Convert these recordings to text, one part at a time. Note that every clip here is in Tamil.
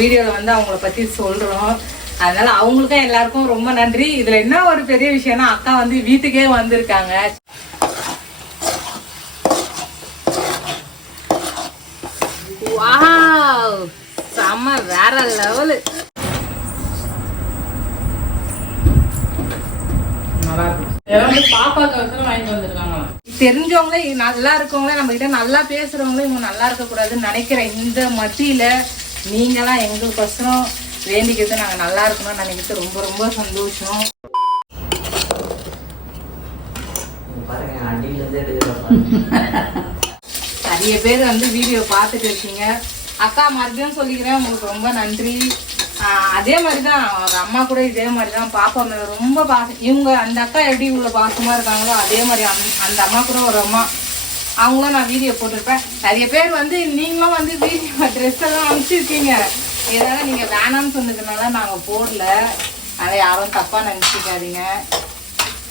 வீடியோவில் வந்து அவங்கள பற்றி சொல்கிறோம் அதனால அவங்களுக்கும் எல்லாருக்கும் ரொம்ப நன்றி. இதில் என்ன ஒரு பெரிய விஷயம்னா அக்கா வந்து வீட்டுக்கே வந்திருக்காங்க. செம்ம வேற லெவலு. தெரிஞ்சவங்களே நல்லா இருக்கவங்களே நம்ம கிட்ட நல்லா பேசுறவங்களே இவங்க நல்லா இருக்க கூடாதுன்னு நினைக்கிறேன் இந்த மத்தியில நீங்களாம் எங்களுக்கொசரம் வேண்டிக்கிறது நாங்க நல்லா இருக்கணும்னு நினைக்கிறது ரொம்ப ரொம்ப சந்தோஷம். நிறைய பேர் வந்து வீடியோ பார்த்துட்டு இருக்கீங்க. அக்கா மறுபடியும் சொல்லிக்கிறேன். உங்களுக்கு ரொம்ப நன்றி. அதே மாதிரி தான் ஒரு அம்மா கூட இதே மாதிரி தான் பாப்பா மேல ரொம்ப பாசம் இவங்க அந்த அக்கா எப்படி இவ்வளோ பாசமா இருக்காங்களோ அதே மாதிரி அந்த அம்மா கூட ஒரு அம்மா அவங்களும் நான் வீடியோ போட்டிருப்பேன். நிறைய பேர் வந்து நீங்களும் வந்து வீடியோ ட்ரெஸ் எல்லாம் அனுப்பிச்சிருக்கீங்க. இதனால் நீங்க வேணாம்னு சொன்னதுனால நாங்கள் போடல. அதை யாரும் தப்பா நினைச்சிக்காதீங்க.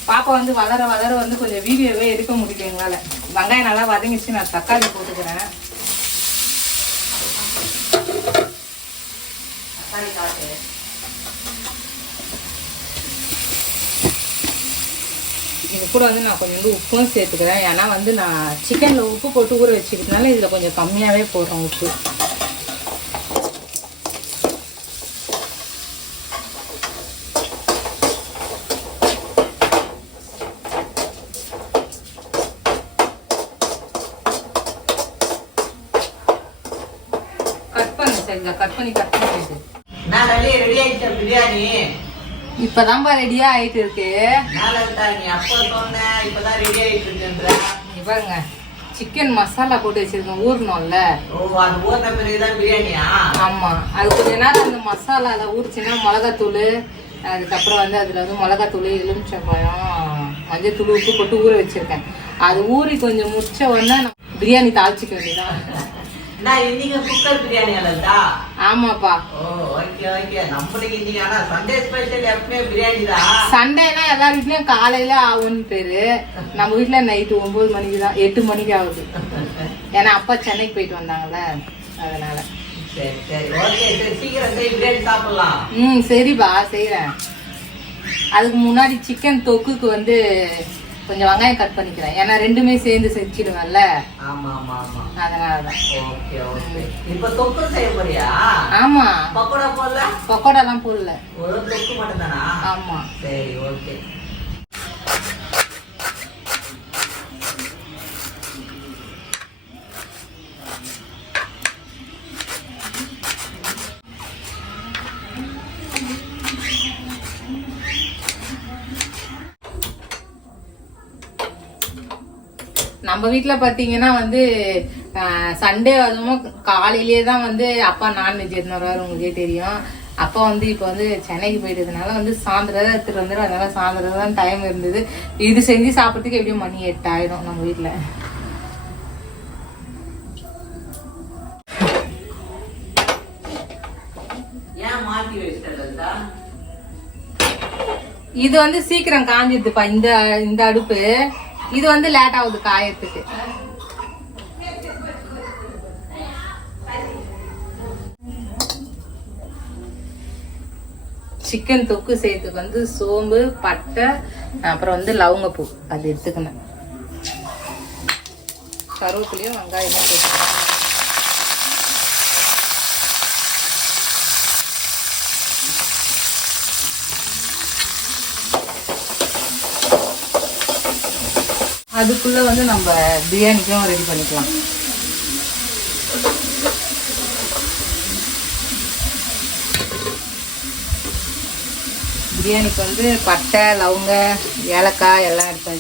பாப்பா வந்து வளர வளர வந்து கொஞ்சம் வீடியோவே எடுக்க முடியல எங்களால். வெங்காயம் நல்லா வதங்கிச்சு நான் தக்காளி போட்டுக்கிறேன். தக்காளி காட்டு. இது கூட வந்து நான் கொஞ்சம் வந்து உப்பும் சேர்த்துக்கிறேன். ஏன்னா வந்து நான் சிக்கனில் உப்பு போட்டு ஊற வச்சுக்கிறதுனால இதில் கொஞ்சம் கம்மியாகவே போடுறேன் உப்பு கட் பண்ணு சரிங்க கட் பண்ணி கட் பண்ணிட்டு நான் ரெடி ரெடி ஆயிடுச்சேன் பிரியாணி இப்பதான்ப்பா ரெடியா ஆயிட்டு இருக்கு இப்பதான் பாருங்க சிக்கன் மசாலா போட்டு வச்சிருக்கேன் ஊறணும்ல. அது ஆமா. அது கொஞ்ச நேரம் அந்த மசாலால ஊறிச்சுன்னா மிளகாத்தூள் அதுக்கப்புறம் வந்து அதுல வந்து மிளகாத்தூள் எலுமிச்சம்பழம் மஞ்சத்தூள் உப்பு போட்டு ஊற வச்சிருக்கேன். அது ஊறி கொஞ்சம் முடிச்ச உடனே பிரியாணி தாளிச்சிக்க வேண்டியதான் நான் இன்னைக்கு குக்கர் பிரியாணி ஆமாப்பா. ஓகே ஓகே நம்மளுக்கு இன்னைக்கு ஆனா சண்டே ஸ்பெஷல் எப்பவுமே பிரியாணி தான். சண்டேனா எல்லா வீட்லயும் காலையில ஆகும்னு பேரு. நம்ம வீட்ல நைட்டு ஒன்பது மணிக்கு தான் எட்டு மணிக்கு ஆகுது ஏன்னா அப்பா சென்னைக்கு போயிட்டு வந்தாங்கல்ல அதனால. சரி சரி. ஓகே சரி சீக்கிரம் போய் பிரியாணி சாப்பிடலாம். ம் சரிப்பா செய்கிறேன் அதுக்கு முன்னாடி சிக்கன் தொக்குக்கு வந்து கொஞ்சம் வெங்காயம் கட் பண்ணிக்கிறேன். ஏன்னா ரெண்டுமே சேர்ந்து செஞ்சிடுவேன்ல ஆமா ஆமா ஆமா. அதனால தான் ஓகே ஓகே. இப்ப தொக்கு செய்ய போறியா? ஆமாம் பக்கோடா போடல? பக்கோடாலாம் போடல. ஒரு தொக்கு மட்டும் தானா ஆமாம் சரி ஓகே. நம்ம வீட்டில் பார்த்தீங்கன்னா வந்து சண்டே அதுவும் காலையிலேயே தான் வந்து அப்பா நான்வெஜ் எடுத்துன்னு வருவார் உங்களுக்கே தெரியும். அப்பா வந்து இப்போ வந்து சென்னைக்கு போயிட்டதுனால வந்து சாயந்தரம் எடுத்துட்டு வந்துடும் அதனால சாயந்தரம் தான் டைம் இருந்தது. இது செஞ்சு சாப்பிட்றதுக்கு எப்படியும் மணி எட்டு ஆயிடும் நம்ம வீட்டில் இது வந்து சீக்கிரம் காஞ்சிடுதுப்பா இந்த இந்த அடுப்பு. இது வந்து லேட் ஆகுது காயத்துக்கு. சிக்கன் தொக்கு செய்யறதுக்கு வந்து சோம்பு பட்டை அப்புறம் வந்து லவங்கப்பூ. அது எடுத்துக்கணும். கருவேப்பிலையும் வெங்காயமும் போட்டுக்கணும். அதுக்குள்ளே வந்து நம்ம பிரியாணிக்கும் ரெடி பண்ணிக்கலாம். பிரியாணிக்கு வந்து பட்டை லவங்க ஏலக்காய் எல்லாம் எடுத்து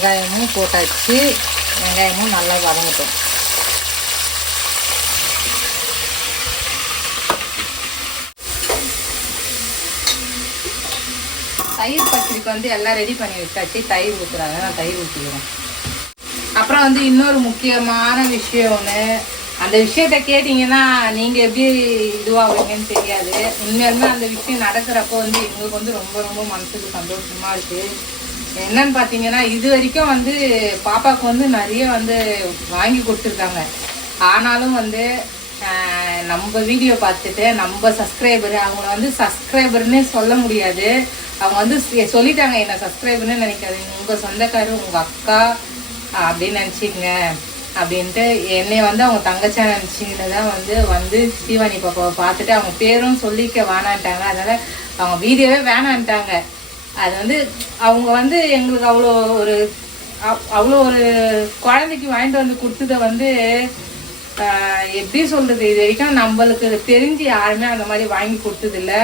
வெங்காயமும் போட்டாச்சு. வெங்காயமும் நல்லா வதங்கட்டும். தயிர் பச்சடிக்கு வந்து எல்லாம் ரெடி பண்ணி வச்சாச்சு. தயிர் ஊற்றுறாங்க நான் தயிர் ஊற்றிக்கிறேன் அப்புறம் வந்து இன்னொரு முக்கியமான விஷயம் ஒன்று அந்த விஷயத்த கேட்டிங்கன்னா நீங்கள் எப்படி இதுவாகுவீங்கன்னு தெரியாது. உண்மையாலுமே அந்த விஷயம் நடக்கிறப்போ வந்து எங்களுக்கு வந்து ரொம்ப ரொம்ப மனசுக்கு சந்தோஷமாக இருக்குது என்னன்னு பார்த்தீங்கன்னா இது வரைக்கும் வந்து பாப்பாவுக்கு வந்து நிறைய வந்து வாங்கி கொடுத்துருக்காங்க. ஆனாலும் வந்து நம்ம வீடியோ பார்த்துட்டு நம்ம சப்ஸ்கிரைபர் அவங்கள வந்து சப்ஸ்கிரைபர்னே சொல்ல முடியாது. அவங்க வந்து சொல்லிட்டாங்க என்ன சப்ஸ்கிரைபர்னு நினைக்காதீங்க. உங்கள் சொந்தக்காரர் உங்கள் அக்கா அப்படின்னு நினச்சிக்கங்க. அப்படின்ட்டு என்னை வந்து அவங்க தங்கச்சா நினச்சிக்கிட்டு தான் வந்து வந்து ஸ்ரீவாணி பாப்பாவை பார்த்துட்டு அவங்க பேரும் சொல்லிக்க வேணான்ட்டாங்க. அதனால் அவங்க வீடியோவே வேணான்ட்டாங்க. அது வந்து அவங்க வந்து எங்களுக்கு அவ்வளோ ஒரு அவ்வளோ ஒரு குழந்தைக்கு வாங்கிட்டு வந்து கொடுத்ததை வந்து எப்படி சொல்கிறது இது வரைக்கும் நம்மளுக்கு தெரிஞ்சு யாருமே அந்த மாதிரி வாங்கி கொடுத்ததில்ல.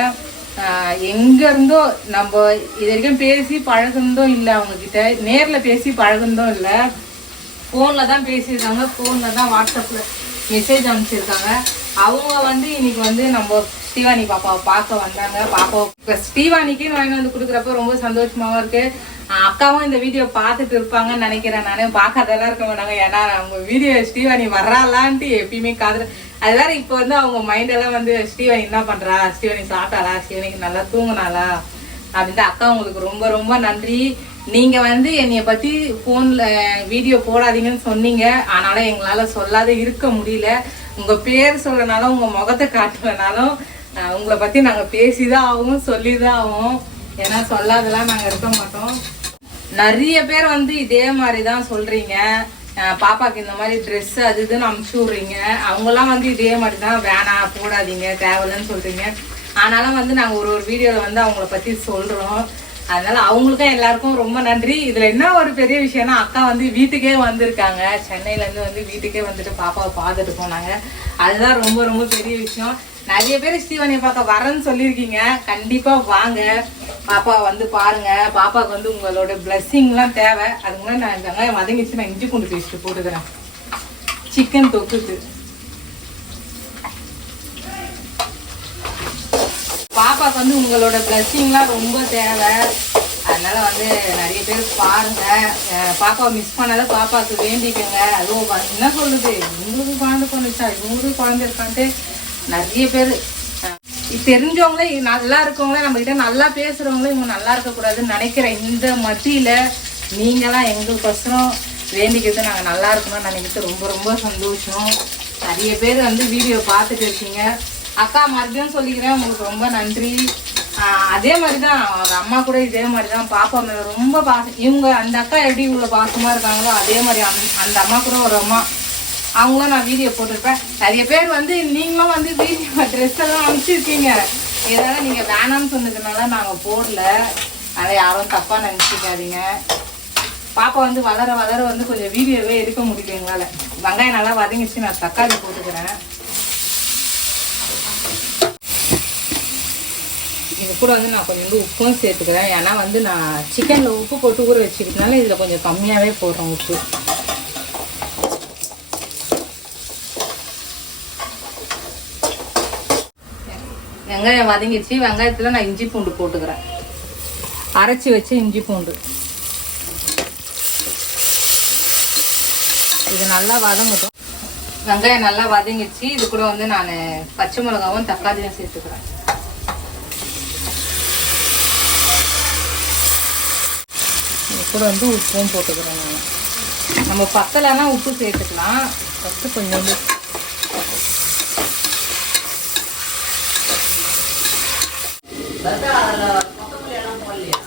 எங்கேருந்தோ இருந்தோ நம்ம இது வரைக்கும் பேசி பழகுனதும் இல்லை அவங்கக்கிட்ட நேரில் பேசி பழகுனதும் இல்லை. ஃபோனில் தான் பேசியிருக்காங்க. ஃபோனில் தான் வாட்ஸ்அப்பில் மெசேஜ் அனுப்பிச்சிருக்காங்க. அவங்க வந்து இன்னைக்கு வந்து நம்ம ஸ்ரீவாணி பாப்பாவை பார்க்க வந்தாங்க. பாப்பாவை இப்போ ஸ்ரீவாணிக்குன்னு வாங்கி வந்து கொடுக்குறப்ப ரொம்ப சந்தோஷமாவும் இருக்கு. அக்காவும் இந்த வீடியோ பார்த்துட்டு இருப்பாங்கன்னு நினைக்கிறேன் நானும் பார்க்காதெல்லாம் இருக்க மாட்டாங்க. ஏன்னா அவங்க வீடியோ ஸ்ரீவாணி வர்றாளான்ட்டு எப்பயுமே காதல் அது வேற இப்போ வந்து அவங்க மைண்டெல்லாம் வந்து ஸ்ரீவாணி என்ன பண்ணுறா ஸ்ரீவாணி சாப்பிட்டாளா? ஸ்ரீவாணிக்கு நல்லா தூங்கினாளா? அப்படின்ட்டு அக்கா உங்களுக்கு ரொம்ப ரொம்ப நன்றி. நீங்க வந்து என்னைய பத்தி ஃபோனில் வீடியோ போடாதீங்கன்னு சொன்னீங்க. ஆனாலும் எங்களால சொல்லாத இருக்க முடியல. உங்க பேர் சொல்லனாலும் உங்க முகத்தை காட்டுறனாலும் அஹ், உங்களை பத்தி நாங்க பேசிதான் ஆகும் சொல்லிதான் ஆகும். ஏன்னா சொல்லாதெல்லாம் நாங்க இருக்க மாட்டோம். நிறைய பேர் வந்து இதே மாதிரி தான் சொல்றீங்க பாப்பாக்கு இந்த மாதிரி ட்ரெஸ் அது இதுன்னு அமுச்சு விட்றீங்க. அவங்கெல்லாம் வந்து இதே மாதிரி தான் வேணாம் போடாதீங்க தேவையில்லைன்னு சொல்றீங்க. ஆனாலும் வந்து நாங்கள் ஒரு ஒரு வீடியோவில் வந்து அவங்கள பற்றி சொல்கிறோம் அதனால அவங்களுக்கும் எல்லாருக்கும் ரொம்ப நன்றி. இதில் என்ன ஒரு பெரிய விஷயம்னா அக்கா வந்து வீட்டுக்கே வந்திருக்காங்க. சென்னையிலேருந்து வந்து வீட்டுக்கே வந்துட்டு பாப்பாவை பார்த்துட்டு போனாங்க. அதுதான் ரொம்ப ரொம்ப பெரிய விஷயம். நிறைய பேர் ஸ்ரீவனியை பார்க்க வரேன்னு சொல்லியிருக்கீங்க. கண்டிப்பாக வாங்க. பாப்பா வந்து பாருங்க. பாப்பாவுக்கு வந்து உங்களோட பிளஸ்ஸிங்லாம் தேவை. அதுக்கு முன்னாடி நான் வெங்காயம் வதங்கிச்சு நான் இஞ்சி பூண்டு பேஸ்ட் போட்டுக்கிறேன். சிக்கன் தொக்குக்கு. பாப்பாக்கு வந்து உங்களோட பிளஸ்ஸிங்லாம் ரொம்ப தேவை. அதனால வந்து நிறைய பேர் பாருங்க. பாப்பாவை மிஸ் பண்ணாத பாப்பாவுக்கு வேண்டிக்கங்க. அதுவும் என்ன சொல்லுது? இவங்களுக்கு குழந்தை பண்ணுச்சா இவங்களுக்கு குழந்தை இருக்கான்ட்டு நிறைய பேர் தெரிஞ்சவங்களே நல்லா இருக்கவங்களே நம்ம கிட்ட நல்லா பேசுறவங்களே இவங்க நல்லா இருக்கக்கூடாதுன்னு நினைக்கிற இந்த மத்தியில நீங்களாம் எங்களுக்கொசரம் வேண்டிக்கிறது நாங்கள் நல்லா இருக்கணும்னு நினைக்கிறது ரொம்ப ரொம்ப சந்தோஷம். நிறைய பேர் வந்து வீடியோ பார்த்துட்டு இருக்கீங்க. அக்கா மறுபடியும் சொல்லிக்கிறேன். உங்களுக்கு ரொம்ப நன்றி. அதே மாதிரி தான் அவங்க அம்மா கூட இதே மாதிரி தான் பாப்பா மேல ரொம்ப பாசம் இவங்க அந்த அக்கா எப்படி இவ்வளோ பாசமா இருக்காங்களோ அதே மாதிரி அந்த அம்மா கூட ஒரு அம்மா அவங்களும் நான் வீடியோ போட்டிருப்பேன். நிறைய பேர் வந்து நீங்களும் வந்து வீடியோ ட்ரெஸ் எல்லாம் அனுப்பிச்சிருக்கீங்க. ஏதாவது நீங்கள் வேணாம்னு சொன்னதுனால நாங்கள் போடல. அதனால் யாரும் தப்பாக நினச்சிக்காதீங்க. பாப்பா வந்து வளர வளர வந்து கொஞ்சம் வீடியோவே எடுக்க முடியல எங்களால். வெங்காயம் நல்லா வதங்கிச்சு நான் தக்காளி போட்டுக்கிறேன். இது கூட வந்து நான் கொஞ்சம் வந்து உப்பும் சேர்த்துக்கிறேன். ஏன்னா வந்து நான் சிக்கனில் உப்பு போட்டு ஊற வச்சுக்கிறதுனால இதில் கொஞ்சம் கம்மியாகவே போடுறேன் உப்பு. வெங்காயம் வதங்கிடுச்சு வெங்காயத்தில் நான் இஞ்சி பூண்டு போட்டுக்கிறேன். அரைச்சி வச்ச இஞ்சி பூண்டு. இது நல்லா வதங்கட்டும். வெங்காயம் நல்லா வதங்கிடுச்சு இது கூட வந்து நான் பச்சை மிளகாவும் தக்காளியும் சேர்த்துக்கிறேன். இது கூட வந்து உப்பும் போட்டுக்கிறேன் நான். நம்ம பத்தலைன்னா உப்பு சேர்த்துக்கலாம். ஃபஸ்ட்டு கொஞ்சோண்டு லதா, அதுல கொத்தமல்லி எல்லாம் போடலையா?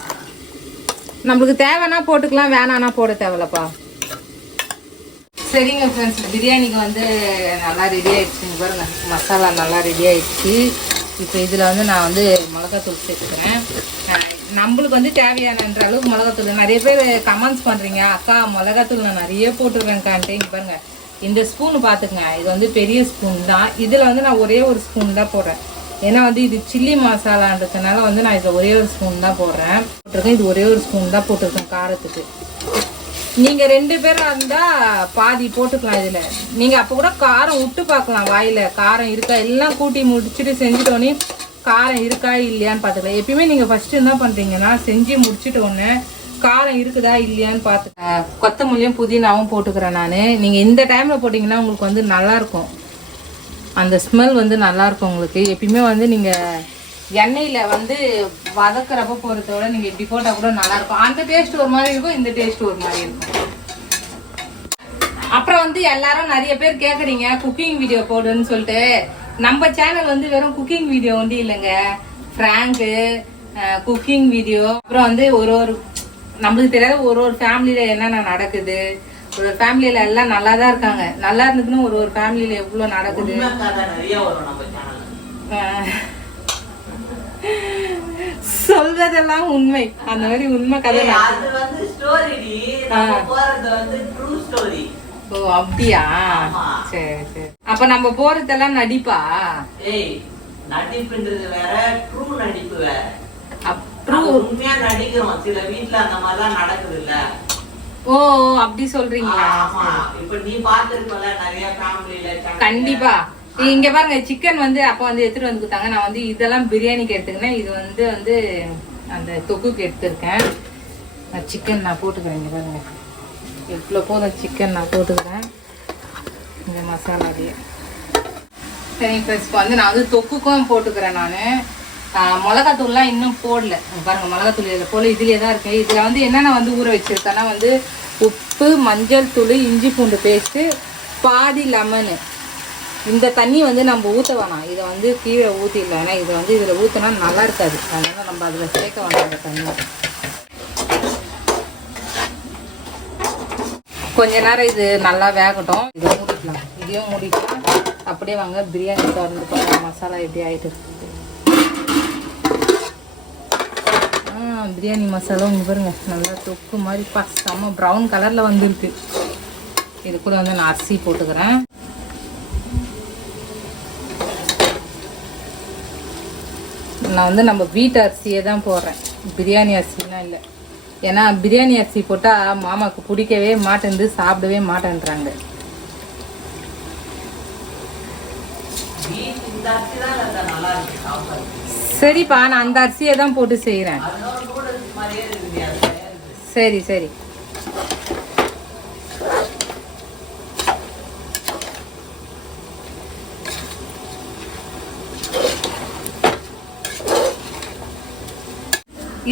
நம்மளுக்கு தேவைன்னா போட்டுக்கலாம் வேணான்னா போட தேவையில்லப்பா. சரிங்க ஃப்ரெண்ட்ஸ் பிரியாணிக்கு வந்து நல்லா ரெடி ஆகிடுச்சுங்க பாருங்க மசாலா நல்லா ரெடி ஆகிடுச்சு இப்போ இதில் வந்து நான் வந்து மிளகாத்தூள் சேர்த்துக்கிறேன். நம்மளுக்கு வந்து தேவையானன்ற அளவுக்கு மிளகாத்தூள். நிறைய பேர் கமெண்ட்ஸ் பண்ணுறீங்க அக்கா மிளகாத்தூள் நான் நிறைய போட்டுருவேன்க்கான்ட்டு இங்க இந்த ஸ்பூன் பார்த்துக்குங்க இது வந்து பெரிய ஸ்பூன் தான். இதில் வந்து நான் ஒரே ஒரு ஸ்பூன் தான் போடுறேன். ஏன்னா வந்து இது சில்லி மசாலான்றதுனால வந்து நான் இதில் ஒரே ஒரு ஸ்பூன் தான் போடுறேன். போட்டிருக்கேன். இது ஒரே ஒரு ஸ்பூன் தான் போட்டிருக்கேன் காரத்துக்கு. நீங்கள் ரெண்டு பேராக இருந்தால் பாதி போட்டுக்கலாம் இதில். நீங்கள் அப்போ கூட காரம் விட்டு பார்க்கலாம் வாயில். காரம் இருக்கா? எல்லாம் கூட்டி முடிச்சுட்டு செஞ்சுட்டோன்னே காரம் இருக்கா இல்லையான்னு பார்த்துக்கலாம். எப்பயுமே நீங்கள் ஃபஸ்ட்டு என்ன பண்ணுறீங்கன்னா செஞ்சு முடிச்சுட்டோன்னே காரம் இருக்குதா இல்லையான்னு பார்த்து கொத்தமல்லியும் புதினாவும் போட்டுக்கிறேன் நான். நீங்கள் இந்த டைமில் போட்டிங்கன்னா உங்களுக்கு வந்து நல்லா இருக்கும். அந்த ஸ்மெல் வந்து நல்லா இருக்கும் உங்களுக்கு. எப்பயுமே வந்து நீங்கள் எண்ணெயில் வந்து வதக்குறப்ப போகிறத விட நீங்கள் இப்படி போட்டால் கூட நல்லா இருக்கும் அந்த டேஸ்ட் ஒரு மாதிரி இருக்கும் இந்த டேஸ்ட் ஒரு மாதிரி இருக்கும். அப்புறம் வந்து எல்லாரும் நிறைய பேர் கேட்குறீங்க குக்கிங் வீடியோ போடுன்னு சொல்லிட்டு. நம்ம சேனல் வந்து வெறும் குக்கிங் வீடியோ வந்து இல்லைங்க. ஃப்ராங்கு குக்கிங் வீடியோ அப்புறம் வந்து ஒரு ஒரு நம்மளுக்கு தெரியாத ஒரு ஒரு ஃபேமிலியில என்னென்ன நடக்குது. ஒரு ஃபேமிலியில எல்லாம் நல்லா தான் இருக்காங்க. நல்லா இருந்துக்குன்னு ஒரு ஒரு ஃபேமிலியில எவ்வளவு நடக்குது? சொல்றதெல்லாம் உண்மை. அந்த மாதிரி உண்மை கதை ஏய், நான் அது வந்து ஸ்டோரி நம்ம போறது வந்து ட்ரூ ஸ்டோரி ஓ அப்படியா. சரி சரி. அப்ப நம்ம போறதெல்லாம் நடிப்பா? நடிப்புன்றது வேற ட்ரூ நடிப்பு வேற. நம்ம உண்மையா நடிக்கிறோம். சில வீட்ல அந்த மாதிரிலாம் நடக்குது இல்ல ஓ அப்படி சொல்றீங்களா? ஆமா இப்ப நீ பாத்துருக்கல நிறைய ஃபேமிலில கண்டிப்பா. இங்க பாருங்க சிக்கன் வந்து அப்ப வந்து எடுத்துட்டு வந்து கொடுத்தாங்க. நான் வந்து இதெல்லாம் பிரியாணிக்கு எடுத்துக்கினேன். இது வந்து வந்து அந்த தொக்குக்கு எடுத்திருக்கேன். நான் சிக்கன் நான் போட்டுக்கிறேன் இங்க பாருங்க. எவ்வளோ போதும் சிக்கன் நான் போட்டுக்கிறேன். இந்த மசாலாலேயே சரி ஃப்ரெண்ட்ஸ் இப்போ வந்து நான் வந்து தொக்குக்கும் போட்டுக்கிறேன் நான். மிளகாத்தூள்லாம் இன்னும் போடல. பாருங்கள் பாருங்க மிளகாத்தூள் இதில் போல இதுலேயே தான் இருக்கு. இதில் வந்து என்னென்ன வந்து ஊற வச்சிருக்கேன்னா வந்து உப்பு மஞ்சள் தூள் இஞ்சி பூண்டு பேஸ்ட்டு பாதி லெமனு. இந்த தண்ணி வந்து நம்ம ஊற்ற வேணாம். இதை வந்து கீழே ஊற்றிடலாம் ஏன்னா இதை வந்து இதில் ஊற்றினா நல்லா இருக்காது. அதனால நம்ம அதில் சேர்க்க வேணாம் அந்த தண்ணி. கொஞ்ச நேரம் இது நல்லா வேகட்டும். இதை மூடிக்கலாம். இதையும் மூடிக்கலாம். அப்படியே வாங்க. பிரியாணி திறந்து மசாலா எப்படி ஆகிட்டு இருக்குது ஆ பிரியாணி மசாலா இங்க பாருங்க. நல்லா தொக்கு மாதிரி பா செம்ம ப்ரௌன் கலரில் வந்துருக்கு. இது கூட வந்து நான் அரிசி போட்டுக்கிறேன். நான் வந்து நம்ம வீட்டு அரிசியே தான் போடுறேன். பிரியாணி அரிசிலாம் இல்லை. ஏன்னா பிரியாணி அரிசி போட்டால் மாமாவுக்கு பிடிக்கவே மாட்டேன்து சாப்பிடவே மாட்டேன்றாங்க. நல்லா இருக்கு சாப்பாடு சரிப்பா நான் அந்த அரிசியை தான் போட்டு செய்கிறேன் சரி சரி.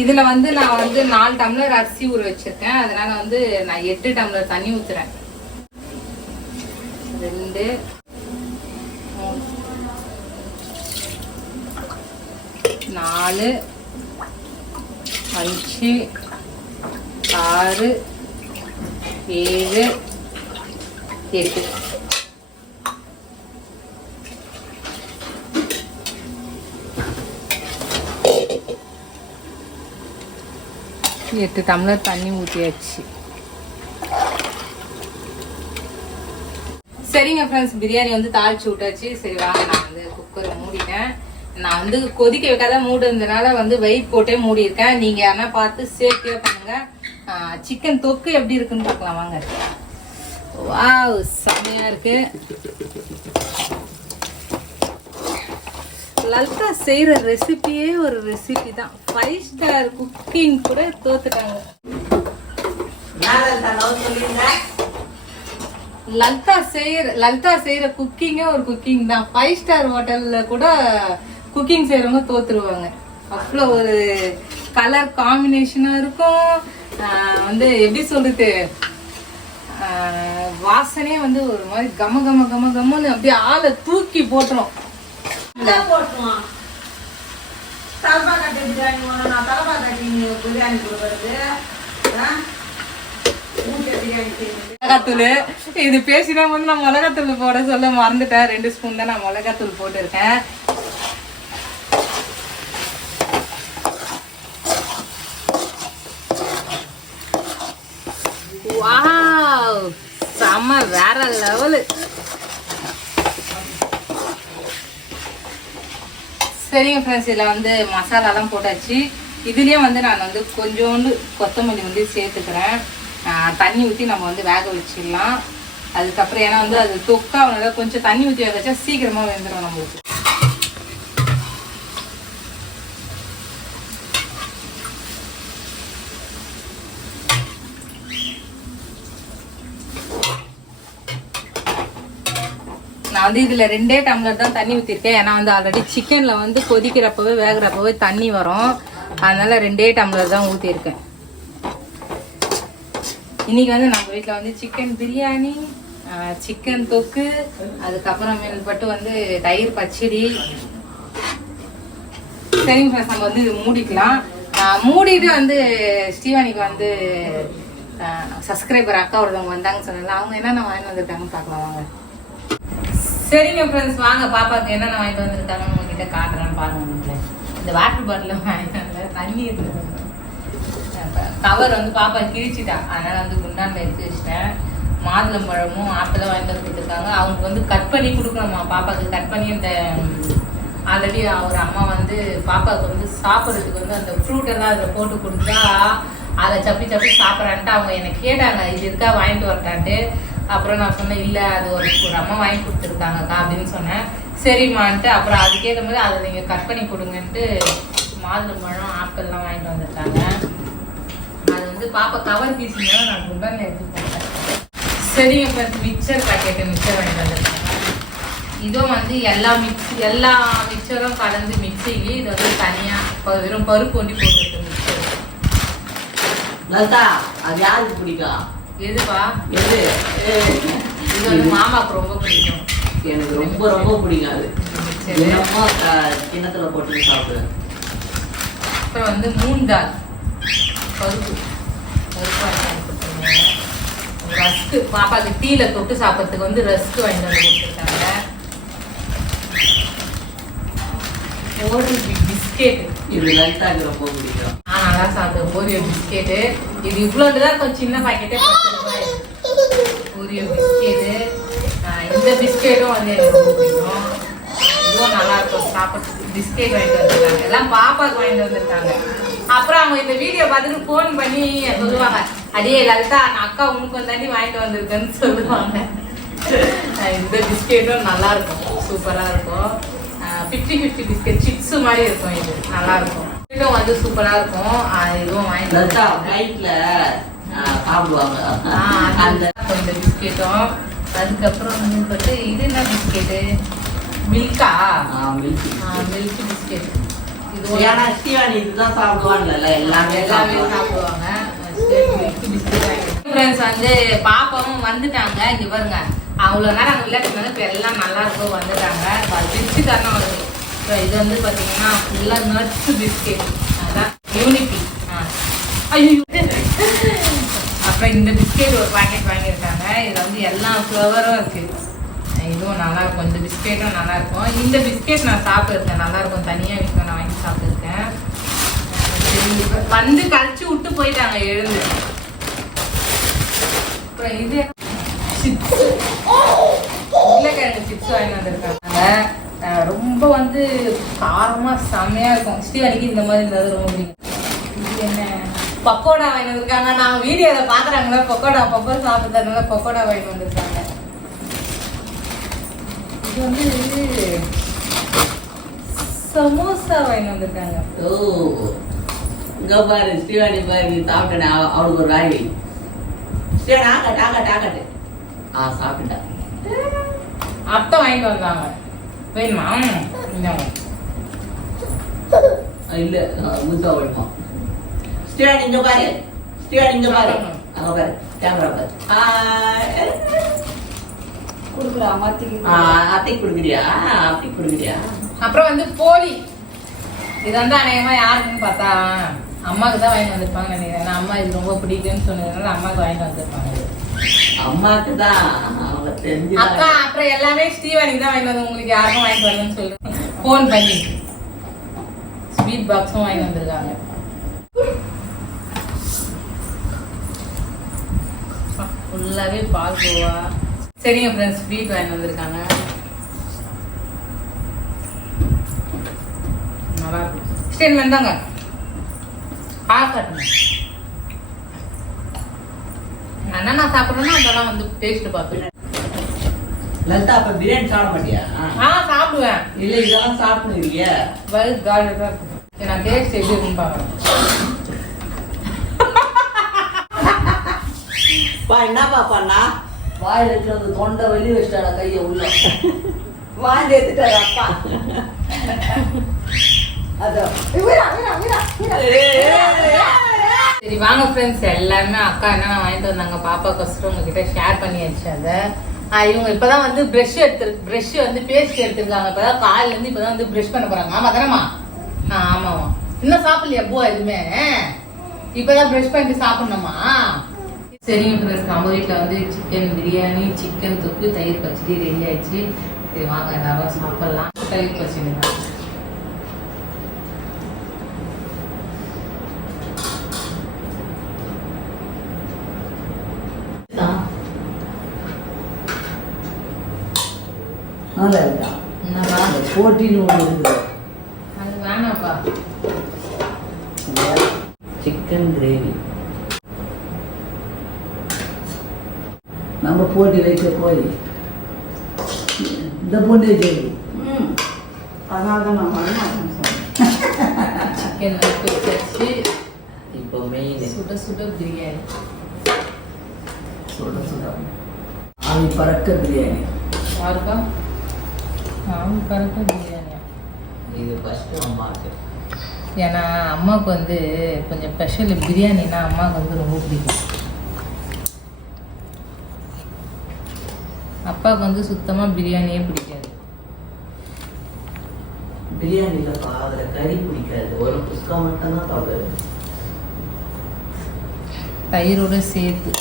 இதில் வந்து நான் வந்து நாலு டம்ளர் அரிசி ஊற வச்சிருக்கேன். அதனால வந்து நான் எட்டு டம்ளர் தண்ணி ஊத்துறேன். ரெண்டு நாலு அஞ்சு ஆறு ஏழு எட்டு. எட்டு டம்ளர் தண்ணி ஊற்றியாச்சு சரிங்க ஃப்ரெண்ட்ஸ் பிரியாணி வந்து தாளிச்சு விட்டாச்சு. சரி வாங்க நான் வந்து குக்கரை மூடிட்டேன். நான் வந்து கொதிக்க வைக்காத மூடு வந்து வெயிட் போட்டே மூடி இருக்கேன் நீங்க யாரா பார்த்து சேஃப்டியா பண்ணுங்க. சிக்கன் தொக்கு எப்படி இருக்குன்னு பார்க்கலாம் வாங்க. வா செம்மையா இருக்கு. லலிதா செய்யற ரெசிபியே ஒரு ரெசிபி தான். ஃபைவ் ஸ்டார் குக்கிங் கூட தோத்துட்டாங்க. லலிதா செய்யற லலிதா செய்யற குக்கிங்கே ஒரு குக்கிங் தான். ஃபைவ் ஸ்டார் ஹோட்டல்ல கூட குக்கிங் செய்யறவங்க தோத்துருவாங்க. அவ்வளோ ஒரு கலர் காம்பினேஷனா இருக்கும். வந்து எப்படி சொல்றது? ஆஹ் வாசனையே வந்து ஒரு மாதிரி கம கம கம கமன்னு அப்படியே ஆளை தூக்கி போட்டுரும். தலப்பா கட்டி பிரியாணி நான் தலப்பா கட்டி பிரியாணி கொடுக்கறது. மிளகாத்தூள். இது பேசினா வந்து நான் மிளகாத்தூள் போட சொல்ல மறந்துட்டேன். ரெண்டு ஸ்பூன் தான் நான் மிளகாத்தூள் போட்டிருக்கேன். வாவ் செம்ம வேற லெவலு சரிங்க ஃப்ரெண்ட்ஸ் இதில் வந்து மசாலாலாம் போட்டாச்சு. இதுலேயே வந்து நான் வந்து கொஞ்சோண்டு கொத்தமல்லி வந்து சேர்த்துக்கிறேன். தண்ணி ஊற்றி நம்ம வந்து வேக வச்சிடலாம். அதுக்கப்புறம் ஏன்னா வந்து அது தொக்காக கொஞ்சம் தண்ணி ஊற்றி வேக வச்சா சீக்கிரமாக வெந்துடும் நம்மளுக்கு. நான் வந்து இதுல ரெண்டே டம்ளர் தான் தண்ணி ஊத்திருக்கேன். ஏன்னா வந்து ஆல்ரெடி சிக்கன்ல வந்து கொதிக்கிறப்பவே வேகிறப்பவே தண்ணி வரும். அதனால ரெண்டே டம்ளர் தான் ஊத்திருக்கேன். இன்னைக்கு வந்து நம்ம வீட்டில் வந்து சிக்கன் பிரியாணி சிக்கன் தொக்கு அதுக்கப்புறம் மேல்பட்டு வந்து தயிர் பச்சடி. சரிங்க ஃப்ரெண்ட்ஸ் நம்ம வந்து இது மூடிக்கலாம். ஆஹ் மூடிட்டு வந்து ஸ்ரீவாணிக்கு வந்து சப்ஸ்கிரைபர் அக்கா ஒருத்தவங்க வந்தாங்கன்னு சொன்னால அவங்க என்னென்ன வாங்கி வந்திருக்காங்கன்னு பார்க்கலாம் வாங்க. சரிங்க ஃப்ரெண்ட்ஸ் வாங்க பாப்பாவுக்கு என்னென்ன வாங்கிட்டு வந்திருக்காங்கன்னு உங்ககிட்ட காட்டுறேன்னு பாருங்க நீங்களே இந்த வாட்டர் பாட்டில் வாங்கிட்டு தண்ணி இருந்தது கவர் வந்து பாப்பா கிழிச்சிட்டா. அதனால வந்து குண்டான் எடுத்து வச்சிட்டேன். மாதுளம்பழமும் ஆப்பிளும் வாங்கிட்டு வந்து கொடுத்துருக்காங்க அவங்களுக்கு வந்து கட் பண்ணி கொடுக்கணுமா? பாப்பாவுக்கு கட் பண்ணி அந்த ஆல்ரெடி அவர் அம்மா வந்து பாப்பாவுக்கு வந்து சாப்பிட்றதுக்கு வந்து அந்த ஃப்ரூட் எல்லாம் அதில் போட்டு கொடுத்தா அதை சப்பி சப்பி சாப்பிட்றான்ட்டு அவங்க என்னை கேட்டாங்க. இது இருக்கா வாங்கிட்டு வரட்டான்ட்டு. அப்புறம் நான் சொன்னேன் இல்லை அது ஒரு ஒரு அம்மா வாங்கி கொடுத்துருக்காங்கக்கா அப்படின்னு சொன்னேன். சரிம்மான்ட்டு அப்புறம் அதுக்கேற்ற மாதிரி அதை நீங்கள் கட் பண்ணி கொடுங்கன்ட்டு மாதுளம்பழம் ஆப்பிள்லாம் வாங்கிட்டு வந்திருக்காங்க அது வந்து பாப்பா கவர் பீஸுங்க நான் குண்டானில் எடுத்து போட்டேன் சரிங்க இப்போ மிக்சர் பாக்கெட்டு மிக்சர் வாங்கிட்டு வந்திருக்காங்க. இதுவும் வந்து எல்லா மிக்ஸ் எல்லா மிக்சரும் கலந்து மிக்சிக்கு இது வந்து தனியாக வெறும் பருப்பு ஒண்டி போட்டுருக்கு மிக்சர் லதா அது யாருக்கு பிடிக்கும்? எதுப்பா? எது? இது வந்து மாமாவுக்கு ரொம்ப பிடிக்கும். எனக்கு ரொம்ப ரொம்ப பிடிக்கும் அது. மிக்சர் தினமும் க- கிண்ணத்துல போட்டு சாப்பிடுவேன் அப்புறம் வந்து மூன் தால் பருப்பு. பருப்பு வாங்கி ரஸ்க்கு பாப்பாக்கு டீல தொட்டு சாப்பிட்றதுக்கு வந்து ரஸ்க்கு வாங்கிட்டு வந்து கொடுத்துருக்காங்க. ஒரு பிஸ்கெட் இது லலிதாக்கு ரொம்ப பிடிக்கும் நான் நல்லா சாப்பிடுவேன் ஓரியோ பிஸ்கெட்டு இது இவ்வளோண்டு தான் கொஞ்சம் சின்ன பாக்கெட்டே பத்து ரூபாய் ஓரியோ பிஸ்கெட்டு இந்த பிஸ்கெட்டும் வந்து எனக்கு ரொம்ப பிடிக்கும் இதுவும் நல்லா இருக்கும். சாப்பிட்றதுக்கு பிஸ்கெட் வாங்கிட்டு வந்திருக்காங்க. எல்லாம் பாப்பாவுக்கு வாங்கிட்டு வந்திருக்காங்க. அப்புறம் அவங்க இந்த வீடியோ பார்த்துட்டு ஃபோன் பண்ணி சொல்லுவாங்க அடே லலிதா நான் அக்கா உனக்கு வந்தாண்டி வாங்கிட்டு வந்திருக்கேன்னு சொல்லுவாங்க. இந்த பிஸ்கெட்டும் நல்லா இருக்கும். சூப்பராக இருக்கும். ஃபிஃப்டி ஃபிஃப்டி பிஸ்கெட் சிப்ஸ் மாதிரி இருக்கும் இது. நல்லா இருக்கும் இதுவும் வந்து சூப்பராக இருக்கும். இதுவும் வந்திருக்காங்க. நைட்ல சாப்பிடுவாங்க. அந்த பிஸ்கெட்டும் அதுக்கப்புறம் வந்து பார்த்து இது என்ன பிஸ்கெட்டு மில்கா? மில்கி மில்க் பிஸ்கெட் இது ஏன்னா ஸ்ரீவாணி இதுதான் சாப்பிடுவான்ல எல்லாமே எல்லாமே சாப்பிடுவாங்க. சாப்பிடுவாங்க. ஃப்ரெண்ட்ஸ் வந்து பாப்பாவும் வந்துட்டாங்க. இங்க பாருங்க. அவ்வளோ நேரம் அங்கே வந்து இப்போ எல்லாம் நல்லா இருக்கும் வந்துட்டாங்க. இப்போ பிரிச்சு தரணும் அவங்களுக்கு இப்போ இது வந்து பார்த்தீங்கன்னா ஃபுல்லாக நட்ஸ் பிஸ்கெட் அதான் யூனிட்டி ஆ. ஐயோ அப்புறம் இந்த பிஸ்கெட் ஒரு பாக்கெட் வாங்கியிருக்காங்க. இதில் வந்து எல்லா ஃப்ளவரும் இருக்குது இதுவும் நல்லாயிருக்கும் இந்த பிஸ்கெட்டும் நல்லாயிருக்கும் இந்த பிஸ்கெட் நான் சாப்பிட்ருக்கேன் நல்லாயிருக்கும் தனியாக வீட்டில் நான் வாங்கி சாப்பிட்ருக்கேன் சரி, வந்து கழிச்சு விட்டு போயிட்டாங்க எழுந்து. அப்புறம் இது சிப்ஸ். உருளைக்கிழங்கு சிப்ஸ் வாங்கி வந்திருக்காங்க. ரொம்ப வந்து காரமா செம்மையா இருக்கும். ஸ்ரீவாணிக்கு இந்த மாதிரி இருந்தால் ரொம்ப பிடிக்கும். இது என்ன? பக்கோடா வாங்கி வந்திருக்காங்க. நான் வீடியோல பாக்குறாங்களா பக்கோடா பப்பா சாப்பிட்டதுனால பக்கோடா வாங்கி வந்திருக்காங்க. இது வந்து சமோசா வாங்கி வந்திருக்காங்க. ஓ இங்க பாரு ஸ்ரீவாணி பாரு நீ சாப்பிட்டேன் அவ- அவளுக்கு ஒரு வேலை ஸ்ரீவாணி ஆக்கட்டு ஆக்கட்டு ஆக்கட்டு ஆ சாப்பிட்டா அத்தை வாங்கிட்டு வந்தாங்க. வேணுமா. இல்ல ஊத்தா ஸ்ரீவாணி இங்க பாரு. ஸ்ரீவாணி இங்க பாரு. அங்க பாரு கேமரா பாரு. கொடுக்குறா ஆ, அத்தைக்கு கொடுக்குறியா? அத்தைக்கு கொடுக்குறியா? அப்புறம் வந்து போலி. இது வந்து அநேகமா யாருக்குன்னு பார்த்தா அம்மாவுக்கு தான் வாங்கிட்டு வந்திருப்பாங்க நினைக்கிறேன். அம்மா இது ரொம்ப பிடிக்கும்னு சொன்னதுனால அம்மாவுக்கு வாங்கிட்டு வந்திருப்பாங்க. அம்மாக்கு தான் அக்கா அப்புறம் எல்லாமே ஸ்ரீவாணிக்கு தான் வாங்கிட்டு வந்து உங்களுக்கு யாருக்கும் வாங்கிட்டு வரணும்னு சொல்றேன் ஃபோன் பண்ணி. ஸ்வீட் பாக்ஸும் வாங்கி வந்திருக்காங்க. ஃபுல்லாகவே பால் கோவா. சரிங்க ஃப்ரெண்ட்ஸ் ஸ்வீட் வாங்கி வந்திருக்காங்க. நல்லா இருக்கும் ஸ்டேன் தாங்க. ஆ கட்டுங்க என்னென்ன சாப்பிட்றேன்னா அதெல்லாம் வந்து டேஸ்ட் பார்த்துருக்கேன் லலிதா அப்ப பிரியாணி சாப்பிட மாட்டியா? ஆ சாப்பிடுவேன். இல்ல இதெல்லாம் சாப்பிடுறீங்க. வயிறு காலியாக தான் இருக்கும். நான் டேஸ்ட் எப்படி இருக்குன்னு பார்க்குறேன் பா என்னப்பா பண்ணா? வாயில வச்சு அந்த தொண்டை வெளியே வச்சிட்டாடா கையை உள்ள. வாந்தி எடுத்துட்டாரு அப்பா அதோ. வீரா வீரா வீரா வீரா. சரி வாங்க ஃப்ரெண்ட்ஸ் எல்லாருமே அக்கா என்னென்ன வாங்கிட்டு வந்தாங்க பாப்பா கஷ்டம் உங்ககிட்ட ஷேர் பண்ணியாச்சு அதை ஆஹ் இவங்க இப்பதான் வந்து ப்ரஷ் எடுத்து ப்ரஷ் வந்து பேஸ்ட் எடுத்துருக்காங்க. இப்பதான் காலையில இருந்து இப்பதான் வந்து ப்ரஷ் பண்ண போறாங்க. ஆமா தானேமா ஆ ஆமா இன்னும் சாப்பிடலையா பூவா எதுவுமே? இப்பதான் ப்ரஷ் பண்ணிட்டு சாப்பிடணுமா? சரிங்க ஃப்ரெண்ட்ஸ் நம்ம வீட்டில் வந்து சிக்கன் பிரியாணி சிக்கன் தொக்கு தயிர் பச்சடி ரெடி ஆயிடுச்சு. சரி வாங்க எல்லாரும் சாப்பிடலாம். தயிர் பச்சடி தான். நல்லா இருக்கா அந்த போட்டின்னு ஒன்று இருக்குது. அது வேணாம்ப்பா. சிக்கன் கிரேவி நம்ம போட்டி வைக்க போய் இந்த பொண்ணு வச்சிருக்கு அதனால தான் நான் சிக்கன் வச்சு இப்போ மெயின் சுட சுட பிரியாணி. சுட சுட. ஆவி பறக்க பிரியாணி. ஆம் பருப்பு பிரியாணியா? இது ஃபர்ஸ்ட் அம்மாவுக்கு ஏன்னா அம்மாவுக்கு வந்து கொஞ்சம் ஸ்பெஷல் பிரியாணினா அம்மாவுக்கு வந்து ரொம்ப பிடிக்கும். அப்பாவுக்கு வந்து சுத்தமாக பிரியாணியே பிடிக்காது. பிரியாணியில் அதில் கறி பிடிக்காது. ஒரு புஸ்கா மட்டும் தான் சாப்பிடுது தயிரோட சேர்த்து.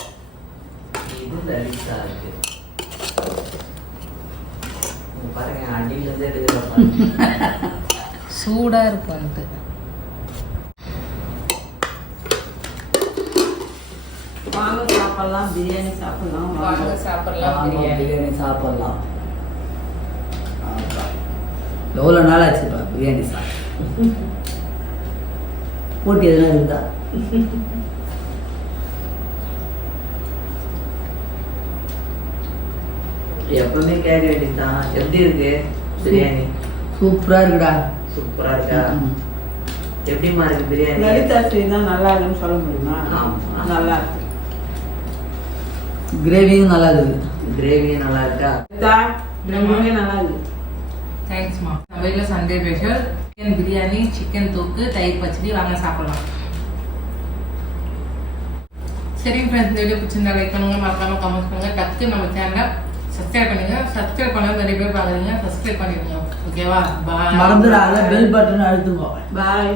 இது லலிதா இருக்கு. இங்க பாருங்க அடியிலேருந்தே எடுக்கிற சூடாக இருக்கும் வந்துட்டு வாங்க சாப்பிடலாம். பிரியாணி சாப்பிடலாம். வாங்க. சாப்பிடலாம் பிரியாணி. சாப்பிடலாம். ஆமா. எவ்வளோ நாள் ஆச்சுப்பா பிரியாணி சாப்பிட்டு போட்டி எதுனா இருக்குதா எப்பவுமே கேட்க வேண்டியதுதான். எப்படி இருக்கு பிரியாணி? சூப்பராக இருக்குடா. சூப்பரா இருக்கா. எப்படிமா இருக்கு பிரியாணி? லலிதா செய்தா நல்லா இருக்குன்னு சொல்ல முடியுமா? ஆமா. நல்லா இருக்கு. கிரேவியும் நல்லா இருக்குது. கிரேவி நல்லா இருக்கா? ரெண்டுமே நல்லா இருக்கு. தேங்க்ஸ்மா நம்ம வீட்டில் Sunday special chicken biryani chicken தொக்கு தயிர் பச்சடி. வாங்க சாப்பிடலாம். சரிங்க ஃப்ரெண்ட்ஸ் இந்த வீடியோ பிடிச்சிருந்தா லைக் பண்ணுங்க மறக்காம கமெண்ட் பண்ணுங்க. டக்கு நம்ம சேனலை சப்ஸ்கிரைப் பண்ணுங்க. சப்ஸ்கிரைப் பண்ண நிறைய பேர் பார்க்குறீங்க. சப்ஸ்கிரைப் பண்ணிடுங்க. ஓகேவா பாய் மறந்துடாத பெல் பட்டன் அழுத்துங்க பாய்